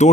2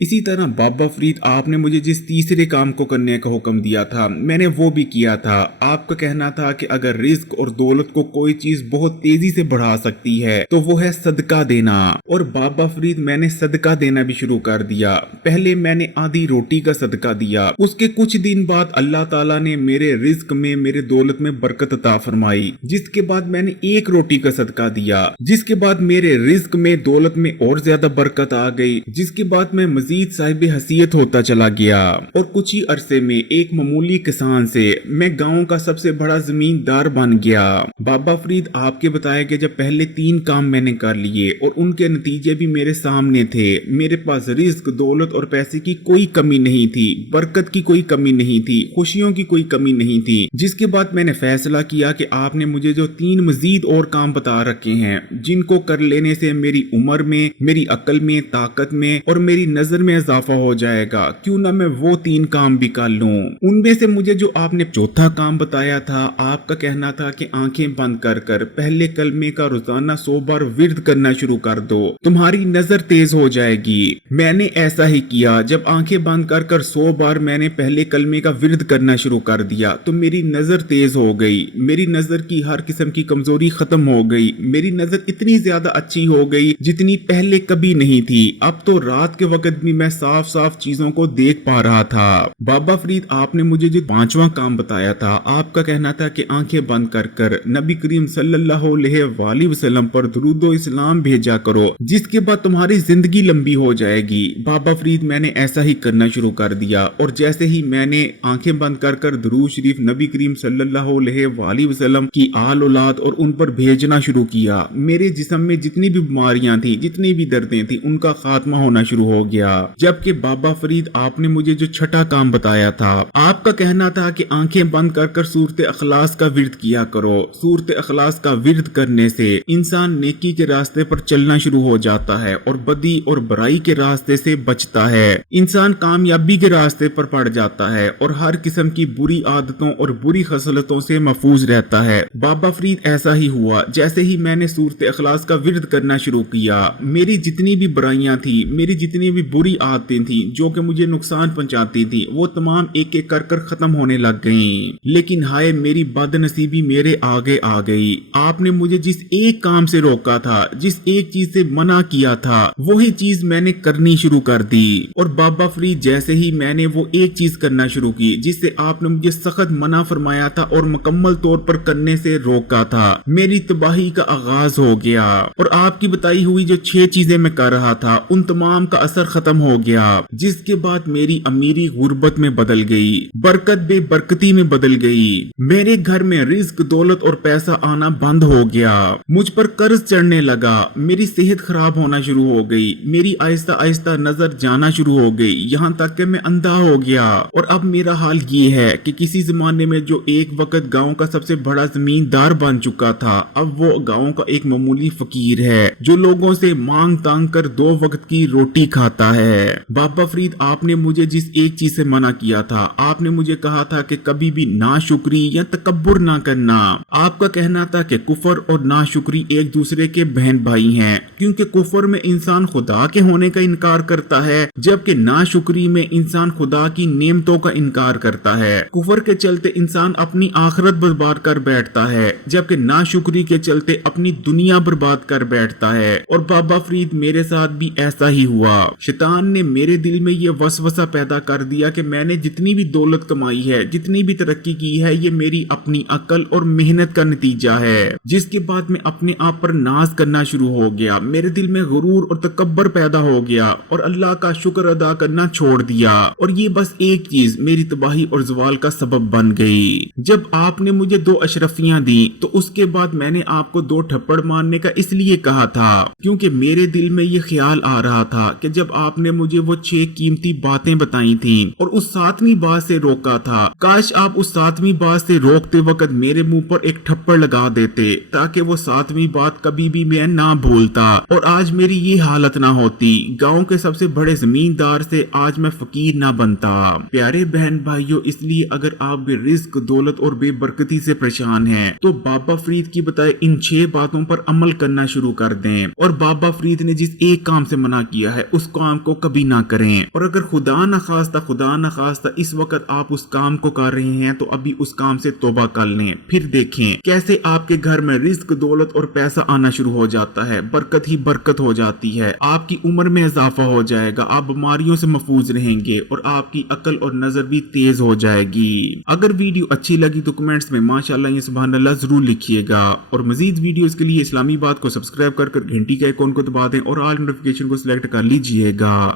اسی طرح بابا فرید آپ نے مجھے جس تیسرے کام کو کرنے کا حکم دیا تھا میں نے وہ بھی کیا تھا۔ آپ کا کہنا تھا کہ اگر رزق اور دولت کو کوئی چیز بہت تیزی سے بڑھا سکتی ہے تو وہ ہے صدقہ دینا، اور بابا فرید میں نے صدقہ دینا بھی شروع کر دیا۔ پہلے میں نے آدھی روٹی کا صدقہ دیا، اس کے کچھ دن بعد اللہ تعالیٰ نے میرے رزق میں میرے دولت میں برکت عطا فرمائی، جس کے بعد میں نے ایک روٹی کا صدقہ دیا، جس کے بعد میرے رزق میں دولت میں اور زیادہ برکت آ گئی، جس کے بعد میں مزید صاحب حیثیت ہوتا چلا گیا، اور کچھ ہی عرصے میں ایک معمولی کسان سے میں گاؤں کا سب سے بڑا زمیندار بن گیا۔ بابا فرید آپ کے بتائے کہ جب پہلے 3 کام میں نے کر لیے اور ان کے نتیجے بھی میرے سامنے تھے، میرے پاس رزق، دولت اور پیسے کی کوئی کمی نہیں تھی، برکت کی کوئی کمی نہیں تھی، خوشیوں کی کوئی کمی نہیں تھی، جس کے بعد میں نے فیصلہ کیا کہ آپ نے مجھے جو 3 مزید اور کام بتا رکھے ہیں جن کو کر لینے سے میری عمر میں، میری عقل میں، طاقت میں اور میری نظر میں اضافہ ہو جائے گا، کیوں نہ میں وہ 3 کام بھی کر لوں۔ ان میں سے مجھے جو آپ نے چوتھا کام بتایا تھا، آپ کا کہنا تھا کہ آنکھیں بند کر کر پہلے کلمے کا روزانہ 100 بار ورد کرنا شروع کر دو، تمہاری نظر تیز ہو جائے گی۔ میں نے ایسا ہی کیا، جب آنکھیں بند کر کر 100 بار میں نے پہلے کلمے کا ورد کرنا شروع کر دیا تو میری نظر تیز ہو گئی، میری نظر کی ہر قسم کی کمزوری ختم ہو گئی، میری نظر اتنی زیادہ اچھی ہو گئی جتنی پہلے کبھی نہیں تھی۔ اب تو رات کے وقت بھی میں صاف صاف چیزوں کو دیکھ پا رہا تھا۔ بابا فرید آپ نے مجھے جو 5واں کام بتایا تھا، آپ کا کہنا تھا کہ آنکھیں بند کر کر نبی کریم صلی اللہ علیہ وآلہ وسلم پر درود و اسلام بھیجا کرو، جس کے بعد تمہاری زندگی لمبی ہو جائے گی۔ بابا فرید میں نے ایسا ہی کرنا شروع کر دیا، اور جیسے ہی میں نے آنکھیں بند کر کر درود شریف نبی کریم صلی اللہ علیہ وآلہ وسلم کی آل اولاد اور ان پر بھیجنا شروع کیا، میرے جسم میں جتنی بھی بیماریاں تھیں، جتنی بھی دردیں تھیں، ان کا خاتمہ ہونا شروع ہو گیا۔ جبکہ بابا فرید آپ نے مجھے جو 6واں کام بتایا تھا، آپ کا کہنا تھا کہ آنکھیں بند کر کر سورت اخلاص کا ورد کیا کرو۔ سورت اخلاص کا ورد کرنے سے انسان نیکی کے راستے پر چلنا شروع ہو جاتا ہے اور بدی اور برائی کے راستے سے بچتا ہے، انسان کامیابی کے راستے پر پڑ جاتا ہے اور ہر قسم کی بری عادتوں اور بری خصلتوں سے محفوظ رہتا ہے۔ بابا فرید ایسا ہی ہوا، جیسے ہی میں نے سورت اخلاص کا ورد کرنا شروع کیا، میری جتنی بھی برائیاں تھیں، میری جتنی بھی بری عادتیں تھیں جو کہ مجھے نقصان پہنچاتی تھی، وہ تمام ایک ایک کر کر ختم ہونے لگ گئیں۔ لیکن ہائے میری بد نصیبی میرے آگے آ گئی، آپ نے مجھے جس ایک کام سے روکا تھا، جس ایک چیز سے منع کیا تھا، وہی چیز میں نے کرنی شروع کر دی۔ اور بابا فرید جیسے ہی میں نے وہ ایک چیز کرنا شروع کی جس سے آپ نے مجھے سخت منع فرمایا تھا اور مکمل طور پر کرنے سے روکا تھا، میری تباہی کا آغاز ہو گیا، اور آپ کی بتائی ہوئی جو 6 چیزیں میں کر رہا تھا ان تمام کا اثر ختم ہو گیا، جس کے بعد میری امیری غربت میں بدل گئی، برکت بے برکتی میں بدل گئی، میرے گھر میں رزق، دولت اور پیسہ آنا بند ہو گیا، مجھ پر قرض چڑھنے لگا، میری صحت خراب ہونا شروع ہو گئی، میری آہستہ آہستہ نظر جانا شروع ہو گئی، یہاں تک کہ میں اندھا ہو گیا۔ اور اب میرا حال یہ ہے کہ کسی زمانے میں جو ایک وقت گاؤں کا سب سے بڑا زمیندار بن چکا تھا، اب وہ گاؤں کا ایک معمولی فقیر ہے جو لوگوں سے مانگ تانگ کر 2 وقت کی روٹی کھاتا ہے۔ بابا فرید آپ نے مجھے جس ایک چیز سے منع کیا تھا، آپ نے مجھے کہا تھا کہ کبھی بھی ناشکری یا تکبر نہ کرنا۔ آپ کا کہنا تھا کہ کفر اور ناشکری ایک دوسرے کے بہن بھائی ہیں، کیونکہ کفر میں انسان خدا کے ہونے کا انکار کرتا ہے، جبکہ ناشکری میں انسان خدا کی نعمتوں کا انکار کرتا ہے۔ کفر کے چلتے انسان اپنی آخرت برباد کر بیٹھتا ہے، جبکہ ناشکری کے چلتے اپنی دنیا برباد کر بیٹھتا ہے۔ اور بابا فرید میرے ساتھ بھی ایسا ہی ہوا، شیطان نے میرے دل میں یہ وسوسہ پیدا کر دیا کہ میں نے جتنی بھی دولت کمائی ہے، جتنی بھی ترقی کی ہے، یہ میری اپنی عقل اور محنت کا نتیجہ ہے، جس کے بعد میں اپنے آپ پر ناز کرنا شروع ہو گیا، میرے دل میں غرور اور تکبر پیدا ہو گیا اور اللہ کا شکر ادا کرنا چھوڑ دیا، اور یہ بس ایک چیز میری تباہی اور زوال کا سبب بن گئی۔ جب آپ نے مجھے 2 اشرفیاں دی تو اس کے بعد میں نے آپ کو 2 تھپڑ مارنے کا اس لیے کہا تھا کیونکہ میرے دل میں یہ خیال آ رہا تھا کہ جب آپ نے مجھے وہ 6 قیمتی باتیں بتائی تھیں اور اس 7ویں بات سے روکا تھا، کاش آپ اس 7ویں بات سے روکتے وقت میرے منہ پر ایک تھپڑ لگا دیتے تاکہ وہ 7ویں بات کبھی بھی میں نہ بھولتا اور آج میری یہ حالت نہ ہوتی، گاؤں کے سب سے بڑے زمیندار سے آج میں فقیر نہ بنتا۔ پیارے بہن بھائیوں، اس لیے اگر آپ بھی رزق، دولت اور بے برکتی سے پریشان ہیں تو بابا فرید کی بتائے ان 6 باتوں پر عمل کرنا شروع کر دیں۔ اور بابا فرید نے جس ایک کام سے منع کیا ہے اس کام کو کبھی نہ کریں، اور اگر خدا نخواستہ اس وقت آپ اس کام کو کر رہے ہیں تو ابھی اس کام سے توبہ کر لیں، پھر دیکھیں کیسے آپ کے گھر میں رزق، دولت اور پیسہ آنا شروع ہو جاتا ہے، برکت ہی برکت ہو جاتی ہے، آپ کی عمر میں اضافہ ہو جائے گا، آپ بیماریوں سے محفوظ رہیں گے اور آپ کی عقل اور نظر بھی تیز ہو جائے گی۔ اگر ویڈیو اچھی لگی تو کمنٹس میں ماشاءاللہ یا سبحان اللہ ضرور لکھیے گا، اور مزید ویڈیوز کے لیے اسلامی بات کو سبسکرائب کر گھنٹی کے آئیکن کو دبا دیں اور آل نوٹیفیکیشن کو سلیکٹ کر لیجئے گا۔